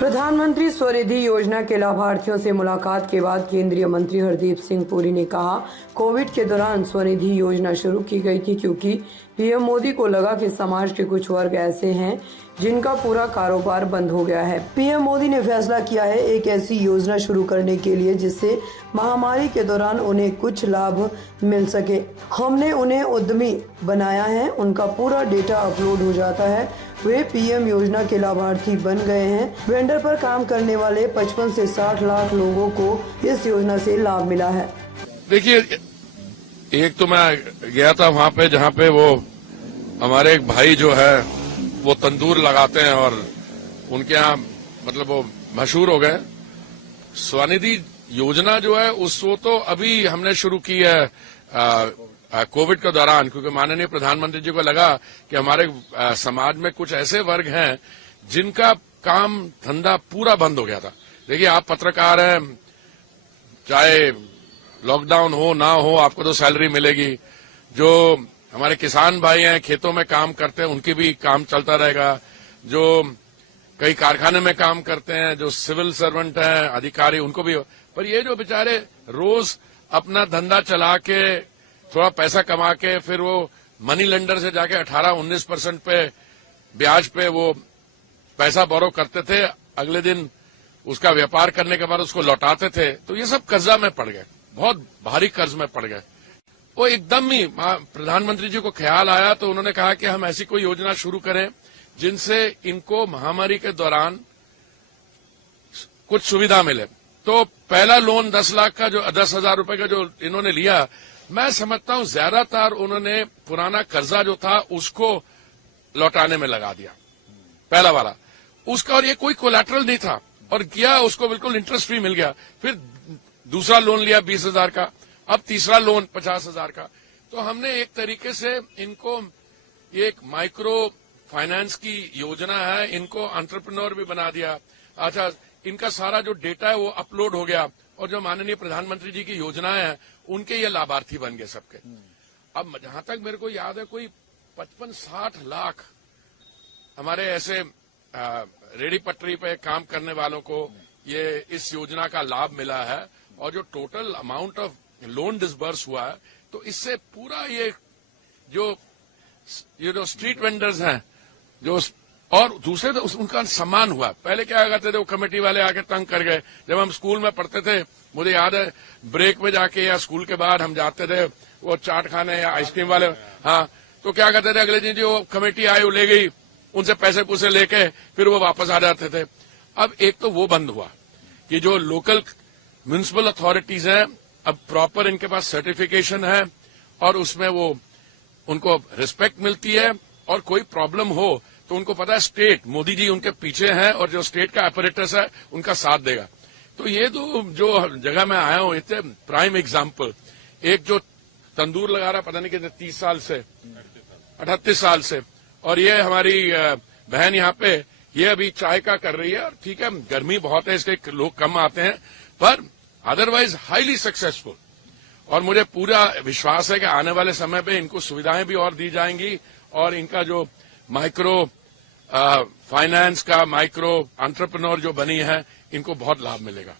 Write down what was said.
प्रधानमंत्री स्वनिधि योजना के लाभार्थियों से मुलाकात के बाद केंद्रीय मंत्री हरदीप सिंह पुरी ने कहा, कोविड के दौरान स्वनिधि योजना शुरू की गई थी क्योंकि पीएम मोदी को लगा कि समाज के कुछ वर्ग ऐसे हैं जिनका पूरा कारोबार बंद हो गया है। पीएम मोदी ने फैसला किया है एक ऐसी योजना शुरू करने के लिए जिससे महामारी के दौरान उन्हें कुछ लाभ मिल सके। हमने उन्हें उद्यमी बनाया है, उनका पूरा डेटा अपलोड हो जाता है, वे पीएम योजना के लाभार्थी बन गए हैं। वेंडर पर काम करने वाले 55 से 60 लाख लोगों को इस योजना से लाभ मिला है। देखिए, एक तो मैं गया था वहां पे जहां पे वो हमारे एक भाई जो है वो तंदूर लगाते हैं और उनके यहाँ मतलब वो मशहूर हो गए। स्वनिधि योजना जो है वो तो अभी हमने शुरू की है कोविड के दौरान, क्योंकि माननीय प्रधानमंत्री जी को लगा कि हमारे समाज में कुछ ऐसे वर्ग हैं जिनका काम धंधा पूरा बंद हो गया था। देखिए, आप पत्रकार हैं, चाहे लॉकडाउन हो ना हो आपको तो सैलरी मिलेगी। जो हमारे किसान भाई हैं, खेतों में काम करते हैं, उनकी भी काम चलता रहेगा। जो कई कारखाने में काम करते हैं, जो सिविल सर्वेंट हैं, अधिकारी, उनको भी। पर ये जो बेचारे रोज अपना धंधा चला के थोड़ा पैसा कमा के फिर वो मनी लेंडर से जाके 18-19% पे ब्याज पे वो पैसा बोरो करते थे, अगले दिन उसका व्यापार करने के बाद उसको लौटाते थे, तो ये सब कर्जा में पड़ गए, बहुत भारी कर्ज में पड़ गए। वो एकदम ही प्रधानमंत्री जी को ख्याल आया तो उन्होंने कहा कि हम ऐसी कोई योजना शुरू करें जिनसे इनको महामारी के दौरान कुछ सुविधा मिले। तो पहला लोन 10 लाख का जो 10,000 रुपए का जो इन्होंने लिया, मैं समझता हूं ज्यादातर उन्होंने पुराना कर्जा जो था उसको लौटाने में लगा दिया, पहला वाला उसका, और ये कोई कोलैटरल नहीं था और किया उसको, बिल्कुल इंटरेस्ट फ्री मिल गया। फिर दूसरा लोन लिया 20,000 का, अब तीसरा लोन 50,000 का। तो हमने एक तरीके से इनको, ये एक माइक्रो फाइनेंस की योजना है, इनको एंटरप्रेन्योर भी बना दिया। अच्छा, इनका सारा जो डेटा है वो अपलोड हो गया और जो माननीय प्रधानमंत्री जी की योजनाएं हैं उनके ये लाभार्थी बन गए सबके। अब जहां तक मेरे को याद है कोई 55-60 लाख हमारे ऐसे रेडी पटरी पे काम करने वालों को ये इस योजना का लाभ मिला है। और जो total amount of loan disburse हुआ है, तो इससे पूरा ये जो स्ट्रीट वेंडर्स हैं जो, और दूसरे तो उनका सम्मान हुआ। पहले क्या करते थे, वो कमेटी वाले आके तंग कर गए। जब हम स्कूल में पढ़ते थे, मुझे याद है ब्रेक में जाके या स्कूल के बाद हम जाते थे वो चाट खाने या आइसक्रीम वाले, हाँ, तो क्या करते थे, अगले दिन जो कमेटी आई वो ले गई, उनसे पैसे पूसे लेके फिर वो वापस आ जाते थे। अब एक तो वो बंद हुआ कि जो लोकल म्युनिसिपल अथॉरिटीज हैं, अब प्रॉपर इनके पास सर्टिफिकेशन है और उसमें वो उनको रिस्पेक्ट मिलती है, और कोई प्रॉब्लम हो तो उनको पता है स्टेट, मोदी जी उनके पीछे हैं और जो स्टेट का अपैरेटस है उनका साथ देगा। तो ये तो जो जगह मैं आया हूं, इतने प्राइम एग्जाम्पल, एक जो तंदूर लगा रहा पता नहीं कितने 30 साल से 38 साल से, और ये हमारी बहन यहाँ पे ये अभी चाय का कर रही है। और ठीक है, गर्मी बहुत है इसलिए लोग कम आते हैं, पर अदरवाइज हाईली सक्सेसफुल। और मुझे पूरा विश्वास है कि आने वाले समय पे इनको सुविधाएं भी और दी जाएंगी और इनका जो माइक्रो फाइनेंस का माइक्रो एंटरप्रेन्योर जो बनी है, इनको बहुत लाभ मिलेगा।